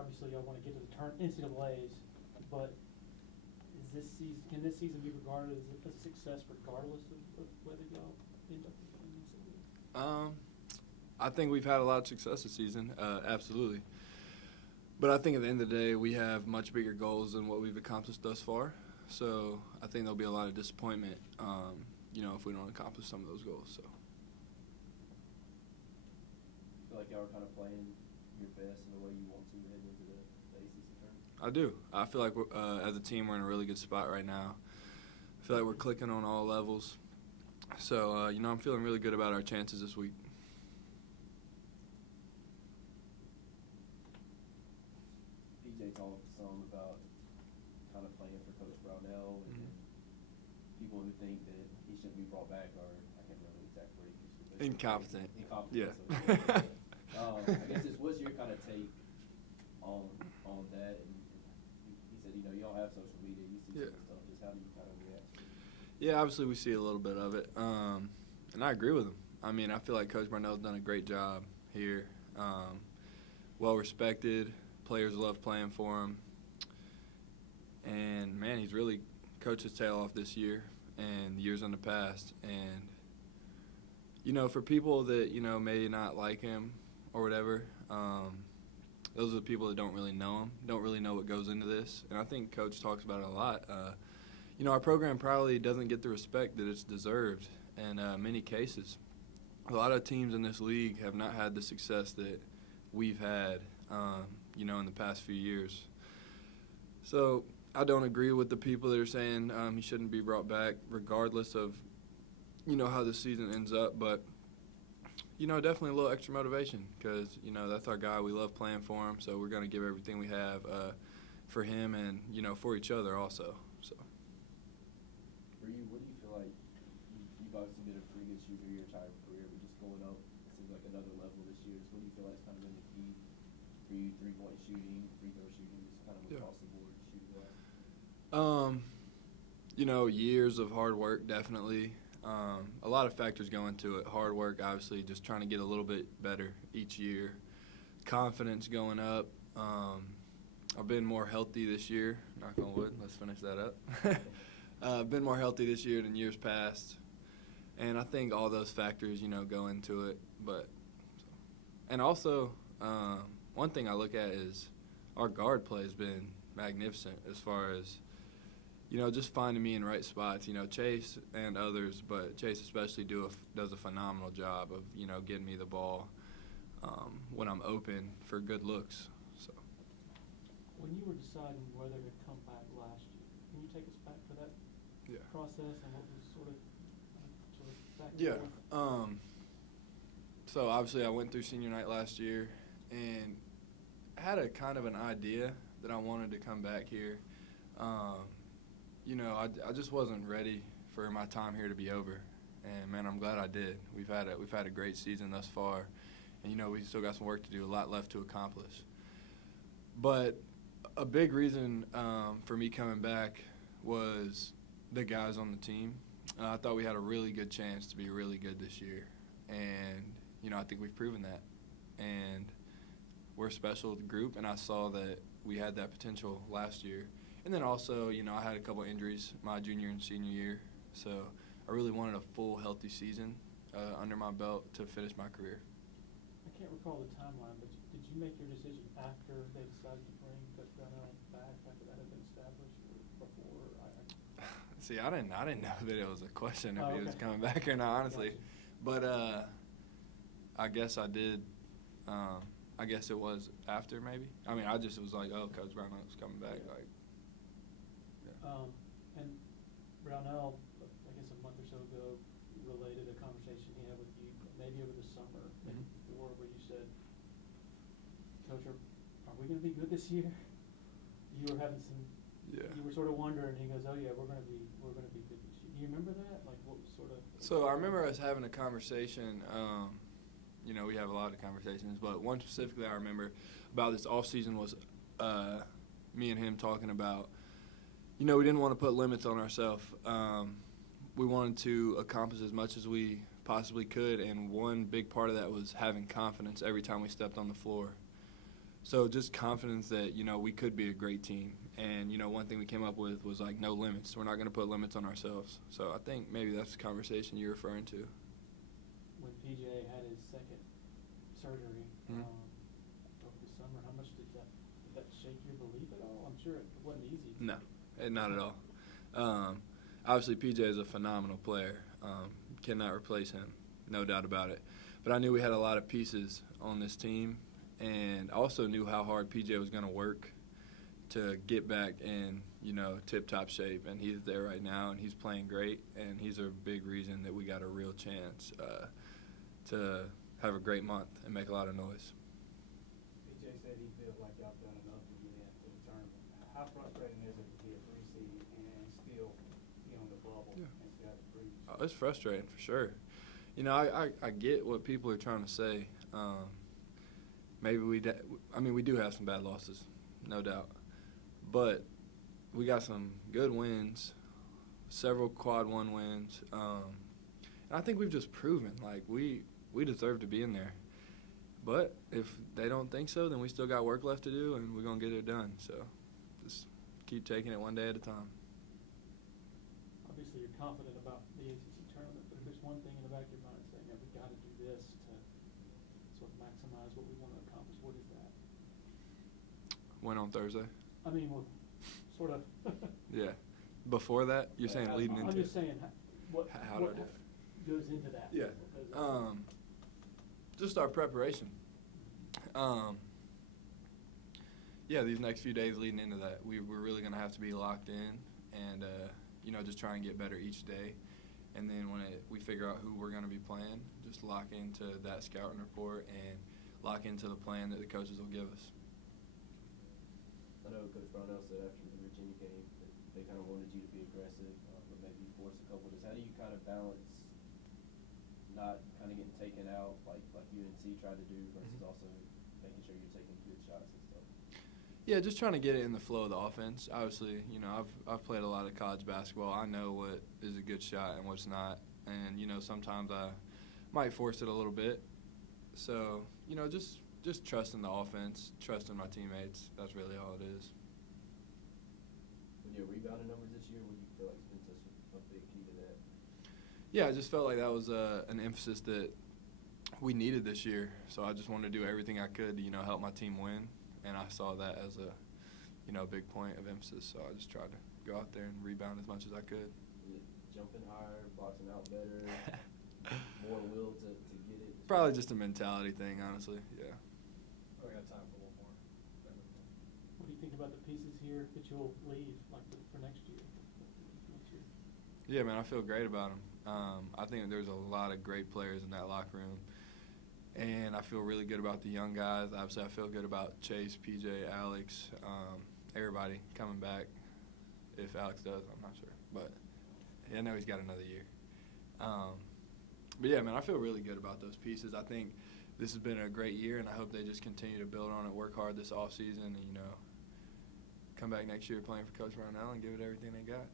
obviously y'all want to get to the NCAAs, but can this season be regarded as a success regardless of whether y'all end up in the NCAA? I think we've had a lot of success this season, absolutely. But I think at the end of the day, we have much bigger goals than what we've accomplished thus far. So I think there'll be a lot of disappointment, if we don't accomplish some of those goals. So. I feel like y'all are kind of playing your best in the way you want to head into the ACC Tournament? I do. I feel like as a team we're in a really good spot right now. I feel like we're clicking on all levels. So, I'm feeling really good about our chances this week. PJ talked some about kind of playing for Coach Brownell and people who think that he shouldn't be brought back are, I can't remember the exact word he used. Incompetent. Yeah. So, I guess what's your kind of take on that? And he said, you don't have social media, you see some stuff. Just how do you kind of react? Yeah, obviously we see a little bit of it, and I agree with him. I mean, I feel like Coach Brownell's done a great job here. Well respected, players love playing for him, and man, he's really coached his tail off this year and years in the past. And for people that may not like him or whatever, those are the people that don't really know him, don't really know what goes into this. And I think Coach talks about it a lot. Our program probably doesn't get the respect that it's deserved in many cases. A lot of teams in this league have not had the success that we've had, in the past few years. So I don't agree with the people that are saying he shouldn't be brought back regardless of, how the season ends up. But, definitely a little extra motivation because, that's our guy. We love playing for him, so we're going to give everything we have for him and, for each other also. So. For you, what do you feel like you've obviously been a pretty good shooter your entire career, but just going up, it seems like another level this year. So what do you feel like has kind of been the key for you, three-point shooting, free throw shooting, just kind of across the board shooting-wise? Years of hard work, definitely. A lot of factors go into it. Hard work, obviously, just trying to get a little bit better each year. Confidence going up. I've been more healthy this year. Knock on wood. Let's finish that up. I've been more healthy this year than years past. And I think all those factors, go into it. And also, one thing I look at is our guard play has been magnificent as far as, just finding me in right spots. Chase and others, but Chase especially does a phenomenal job of, getting me the ball when I'm open for good looks. So. When you were deciding whether to come back last year, can you take us back to that process and what was sort of back and forth? So obviously I went through senior night last year and had a kind of an idea that I wanted to come back here. I just wasn't ready for my time here to be over, and man, I'm glad I did. We've had a great season thus far, and we still got some work to do, a lot left to accomplish. But a big reason for me coming back was the guys on the team. I thought we had a really good chance to be really good this year, and I think we've proven that. And we're a special group, and I saw that we had that potential last year. And then also, I had a couple injuries my junior and senior year, so I really wanted a full, healthy season under my belt to finish my career. I can't recall the timeline, but did you make your decision after they decided to bring Coach Brownell back, after that had been established, or before? See, I didn't know that it was a question if he was coming back or not, honestly. But I guess I did. I guess it was after, maybe. I mean, I just was like, oh, Coach Brownell's coming back, like. And Brownell, I guess a month or so ago, related a conversation he had with you, maybe over the summer, maybe before, where you said, Coach, are we going to be good this year? You were having some, you were sort of wondering. He goes, oh yeah, we're going to be good this year. Do you remember that? Like, what was sort of? So I remember us having a conversation. We have a lot of conversations, but one specifically I remember about this off season was me and him talking about. We didn't want to put limits on ourselves. We wanted to accomplish as much as we possibly could, and one big part of that was having confidence every time we stepped on the floor. So just confidence that, you know, we could be a great team. And, you know, one thing we came up with was, like, no limits. We're not going to put limits on ourselves. So I think maybe that's the conversation you're referring to. When PJ had his second surgery Mhm. over the summer, how much did that shake your belief at all? I'm sure it wasn't easy. No, not at all. Obviously, PJ is a phenomenal player. Cannot replace him, no doubt about it. But I knew we had a lot of pieces on this team, and I also knew how hard PJ was going to work to get back in, you know, tip-top shape. And he's there right now, and he's playing great, and he's a big reason that we got a real chance to have a great month and make a lot of noise. PJ said he feels like y'all done enough to get into the tournament. How frustrating is it to be a free seed and still be on the bubble Yeah. and still have the freeze? Oh, it's frustrating for sure. You know, I get what people are trying to say. Maybe we do have some bad losses, no doubt. But we got some good wins, several quad one wins. And I think we've just proven, like, we deserve to be in there. But if they don't think so, then we still got work left to do, and we're going to get it done. So just keep taking it one day at a time. Obviously, you're confident about the ACC tournament, but if there's one thing in the back of your mind saying, "Man, we've got to do this to sort of maximize what we want to accomplish," what is that? Win on Thursday. I mean, well, sort of. Yeah. Before that, you're saying leading into I'm just saying, what How do I do it? goes into that? Yeah. What goes into Just our preparation. Yeah, these next few days leading into that, we're really going to have to be locked in and, you know, just try and get better each day. And then when we figure out who we're going to be playing, just lock into that scouting report and lock into the plan that the coaches will give us. I know Coach Brownell said after the Virginia game that they kind of wanted you to be aggressive, but maybe force a couple of this. How do you kind of balance not kind of getting taken out like UNC tried to do versus Mhm. also making sure you're taking good shots and stuff? Yeah, just trying to get it in the flow of the offense. Obviously, you know, I've played a lot of college basketball. I know what is a good shot and what's not. And, you know, sometimes I might force it a little bit. So, you know, just trusting the offense, trusting my teammates. That's really all it is. With your rebounding numbers this year, what do you feel like has been such a big key to that? Yeah, I just felt like that was an emphasis that we needed this year. So I just wanted to do everything I could to, you know, help my team win. And I saw that as a, you know, big point of emphasis. So I just tried to go out there and rebound as much as I could. Is it jumping higher, boxing out better, more will to get it? Probably just a mentality thing, honestly. Yeah. I got time for one more. What do you think about the pieces here that you'll leave, like, for next year? Yeah, man, I feel great about them. I think there's a lot of great players in that locker room. And I feel really good about the young guys. Obviously, I feel good about Chase, PJ, Alex, everybody coming back. If Alex does, I'm not sure. But I know he's got another year. But, yeah, man, I feel really good about those pieces. I think this has been a great year, and I hope they just continue to build on it, work hard this offseason, and, you know, come back next year playing for Coach Brownell and give it everything they got.